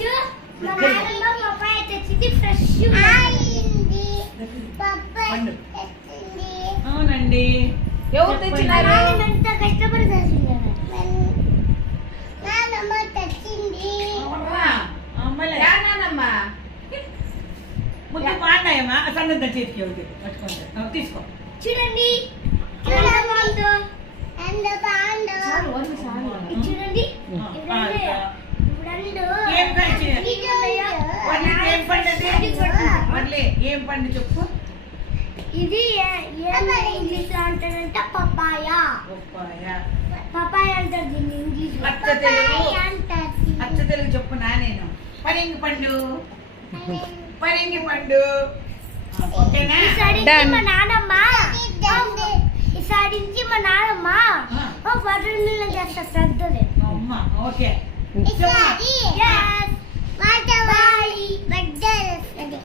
రోజు మా నాన్నమ్మ పపాయ తెచ్చింది ఫ్రెష్ పండు. అవునండి. ఎవరు తెచ్చినారు? ఎంత కష్టపడి తెచ్చింది. అవునా? అమ్మలే. ముందు మాన్నాయమ్మా సన్నద్ద చేతికి ఎవరికి పట్టుకోండి. తీసుకో. చూడండి చూడండి ఏం పండు చెప్పు. ఇది ఇంగ్లీష్ లో అంటారంట పపాయ. పపాయ అంటారు దీన్ని ఇంగ్లీష్ లో. అచ్చ తెలుగు చెప్పు నా నేను. పరింగి పండు. పరింగి పండు. ఓకేనా? మా నాన్నమ్మ ఈసారించి మా నాన్నమ్మ వాటర్ మిలన్ చేస్తారు పెద్దది. అమ్మ ఓకే.